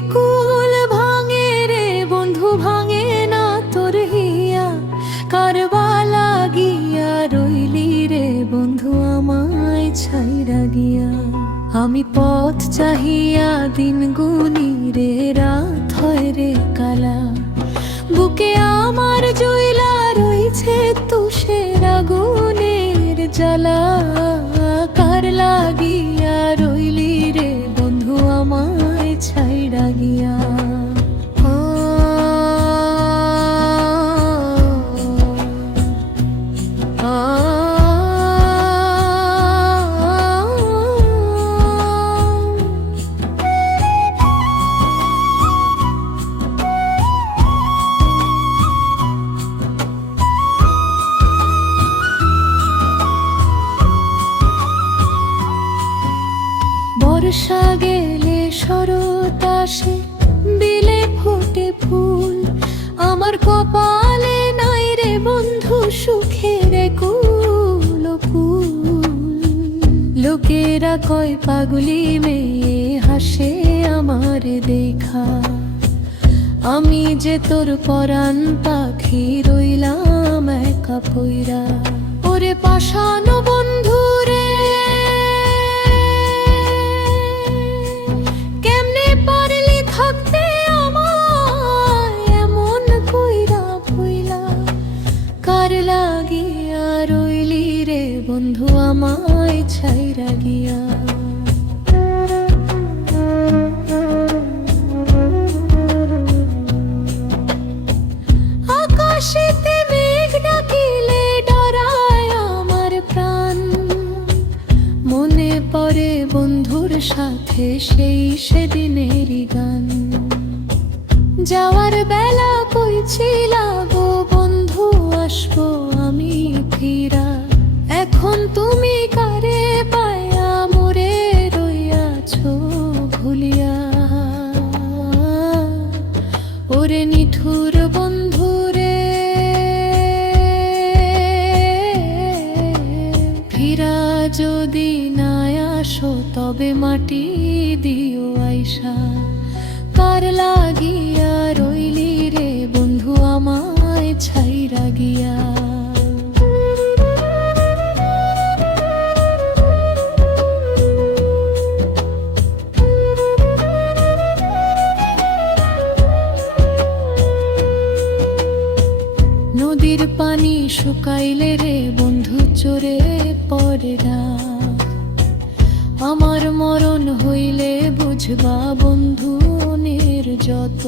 কুল ভাঙে রে, বন্ধু ভাঙে না তোর হিয়া। কারবালা গিয়া রইলি রে, বন্ধু আমায় ছাইরা গিয়া। আমি পথ চাহিয়া দিন গুনি রে, রাত হয় রে কালা। বুকে আমার জয়লা রয়েছে তুষের আগুনের জ্বালা। বর্ষা গেলে শরৎ আসে, বিলে ফোটে ফুল। আমার কপালে নাই রে বন্ধু, সুখের কুল কুল। লোকেরা কয়, পাগলি মেয়ে, হাসে আমার দেখা। আমি যে তোর পরাণ পাখি রইলাম একা পইরা। ওরে পাশানো বন্ধু রে আমায় ছাইরা গিয়া। ডরায় আমার প্রাণ। মনে বন্ধুর সাথে সেই সেদিনেরই গান। যাওয়ার বেলা কইছিল, গো বন্ধু, আসব আমি ফিরা তুমি কারে পায়া মোরে রইয়াছো ভুলিয়া? ওরে নিঠুর বন্ধু রে ফিরা যদি না আসো তবে মাটি দিও আইসা। কার লাগিয়া রইলি রে বন্ধু আমায় ছাইরা গিয়া? পানি শুকাইলে রে বন্ধু চোরে না। আমার মরণ হইলে বুঝবা বন্ধুনের যত